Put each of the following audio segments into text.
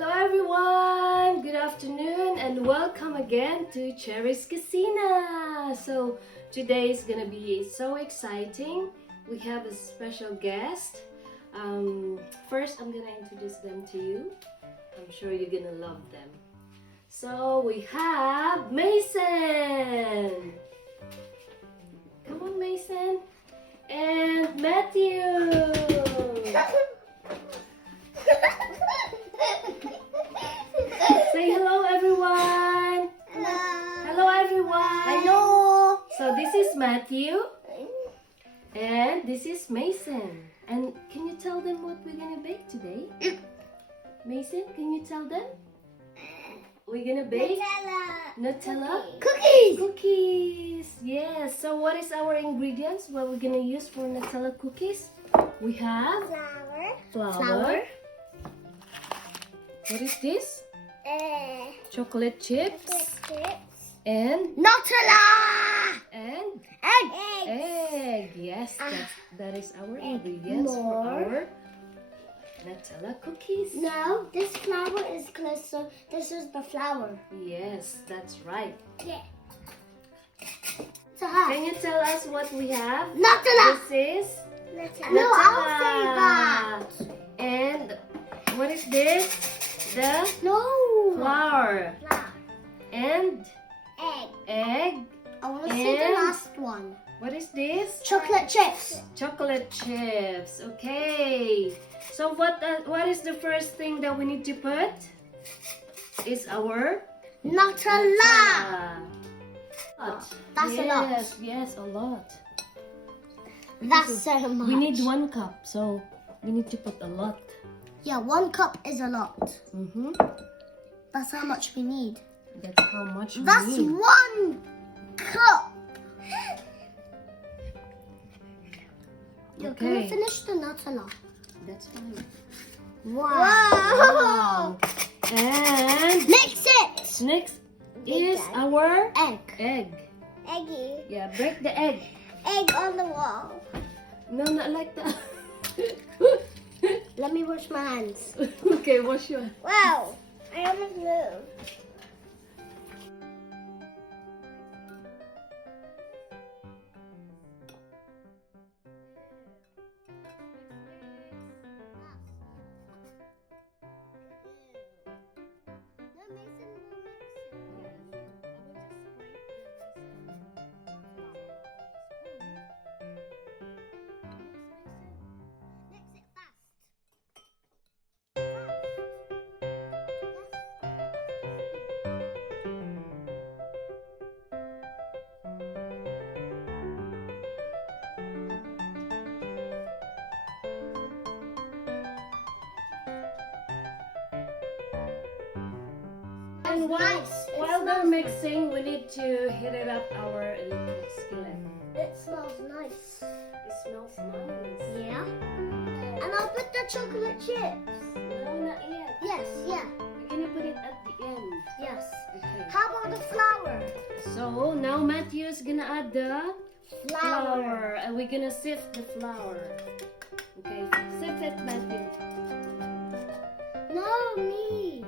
Hello everyone! Good afternoon and welcome again to Cherry's Casina. So today is gonna be so exciting. We have a special guest. First I'm gonna introduce them to you. I'm sure you're gonna love them. So we have Maizen. Come on, Maizen. And Matthew. Say hello, everyone. Hello, everyone. Hello. So this is Matthew, and this is Maizen. And can you tell them what we're gonna bake today? Maizen, can you tell them? We're gonna bake Nutella cookies. Yes. So what is our ingredients? What we're gonna use for Nutella cookies? We have flour. What is this? Chocolate chips and Nutella and egg. Yes, that is our ingredients for our Nutella cookies. No, this flour is close, so this is the flour. Yes, that's right. Yeah. Can you tell us what we have? Nutella. This is Nutella. No, I'll say that. And what is this? The flour and egg. I want to say the last one. What is this? Chocolate chips. Chocolate chips. Okay. So what is the first thing that we need to put? Is our Nutella. That's a lot. Yes, a lot. That's so much. We need 1 cup, so we need to put a lot. Yeah, 1 cup is a lot. That's how much we need. That's how much we That's need. 1 cup. You're gonna finish the Nutella. That's fine. Wow. And Mix it. next is our Egg. Egg. Yeah, break the egg. Egg on the wall. No, not like that. Let me wash my hands. Okay, wash your. Wow. I almost moved. And while they're mixing, we need to heat it up our electric skillet. It smells nice. It smells nice. Yeah. And I'll put the chocolate chips. No, not yet. Yes, yeah. We're gonna put it at the end. Yes. Okay. How about the flour? So now Matthew is gonna add the flour, and we're gonna sift the flour. Okay, sift it, Matthew. No, me.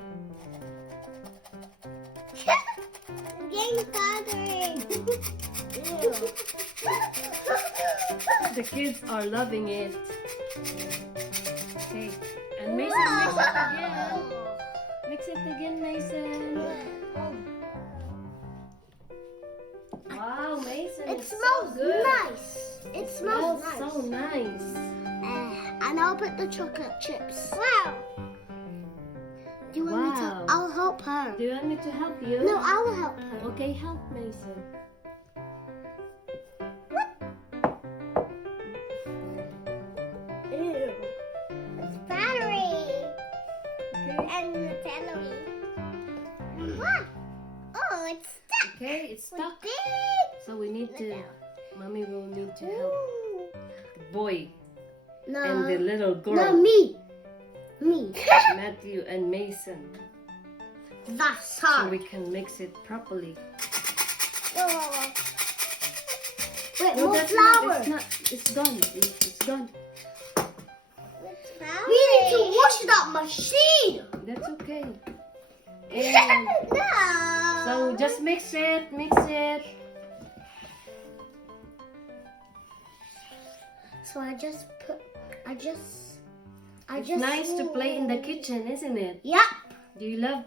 I'm getting bothering. The kids are loving it. Okay, and Mason, mix it again. Mix it again, Mason. Wow, Mason, It it's smells so good. nice. It smells nice. So nice. And I'll put the chocolate chips. Wow. Do you want me to? I'll help her. Do you want me to help you? No, I will help her. Okay, help Mason. Ew. It's battery. Okay. And Nutella. What? Oh, it's stuck. Okay, it's stuck. Big. So we need to, Mommy will need to help the boy No. and the little girl. No, me. Matthew and Mason. That's So hard. we can mix it properly. Wait, No, more that's flour. not, it's gone. It's gone. We need to wash that machine. That's okay. And No. so just mix it. So I just It's nice to play in the kitchen, isn't it? Yep. Do you love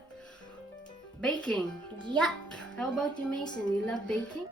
baking? Yep. How about you, Mason? You love baking?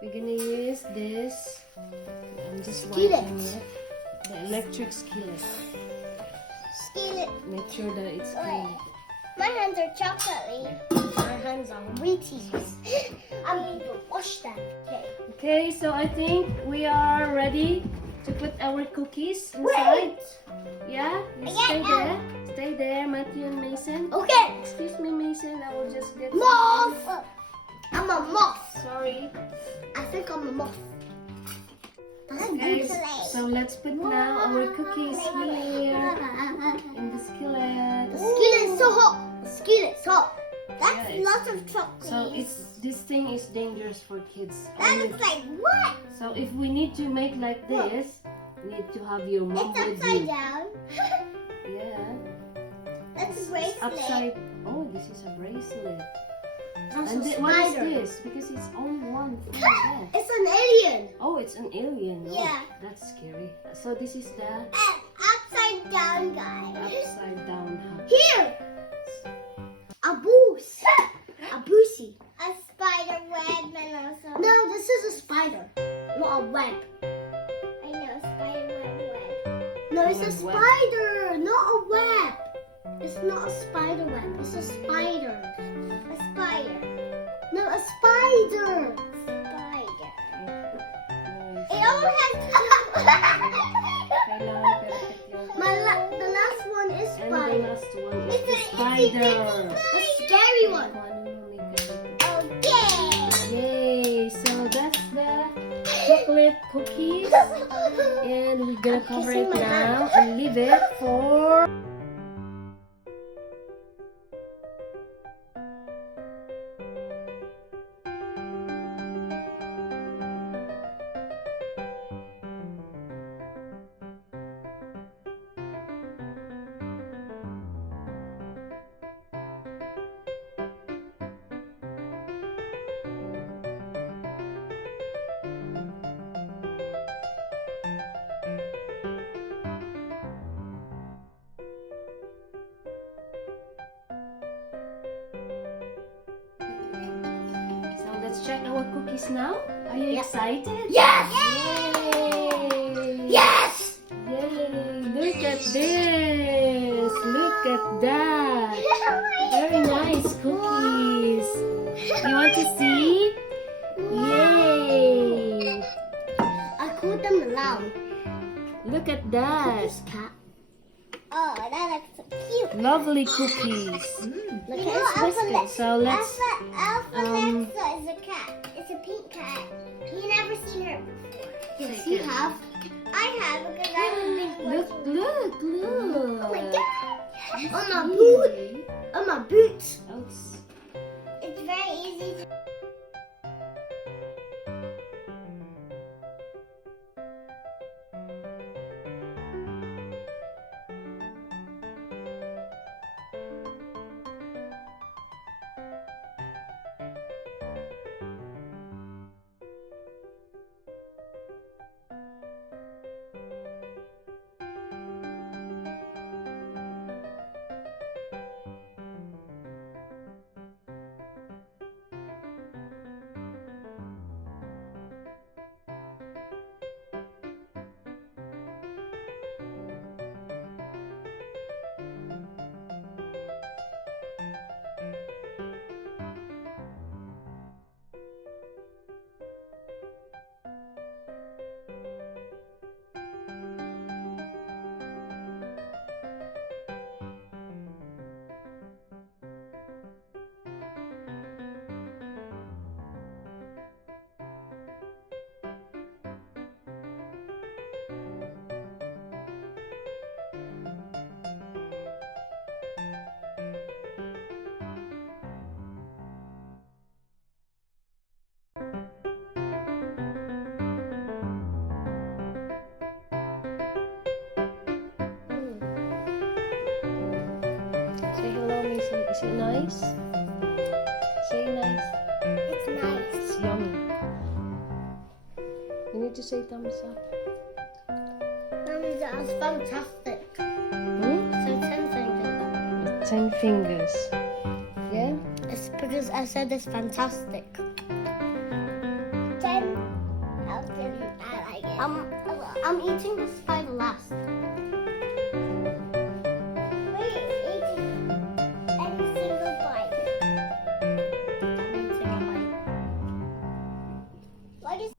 We're gonna use this. I'm just wiping it. The electric skillet. Skillet. Make sure that it's clean. My hands are chocolatey. My hands are Wheaties. I need to wash them. Okay. Okay, so I think we are ready to put our cookies inside. Yeah? You stay there. Stay there, Matthew and Mason. Okay. Excuse me, Mason. I will just get Moth. I'm a moth. Sorry. I think I'm a moth. Okay, so let's put now our cookies here in the skillet. The skillet's so hot. The skillet's hot. That's Yeah, lots of chocolate. So this thing is dangerous for kids. That looks like what? So if we need to make like this, we need to have your mom It's with upside you. down. Yeah. That's a bracelet. Upside. Oh, this is a bracelet. That's And a what is spider. this? Because it's only one thing there. It's an alien. Oh, it's an alien. Oh, Yeah. that's scary. So this is the And upside down guy. upside down hat. Here. A goose. A goosey. A spider web and also. No, this is a spider, not a web. I know, spider web. No, it's a Web. spider, not a web. It's not a spider web. It's a spider. A spider. No, a spider. Spider. It almost has. Kailangan perfect yung The last one is and the spider. last one is It's the a spider. scary one. Kung ano mo may ganito. Okay. Yay! So that's the chocolate cookies. And we're gonna cover it now and leave it for check our cookies now. Are you excited? Yes! Yay! Yes! Yay! Look at this! Look at that! Very nice cookies. You want to see? Yay! I called them loud. Look at that! Cat. Oh, that looks so cute. Lovely cookies. Look at his whiskers. So let's Alexa is a cat. It's a pink cat. You never seen her before. Yes, you have. I have because I haven't been look. Oh my god! Yes, On my see. boot. On my boots. Oops. It's very easy to. Say hello, Maizen. Is it nice? Say nice. It's nice. It's yummy. You need to say thumbs up. Mommy, that was fantastic. Hmm? So 10 fingers. 10 fingers. Yeah? It's because I said it's fantastic. 10. I like it. I'm eating the spider last.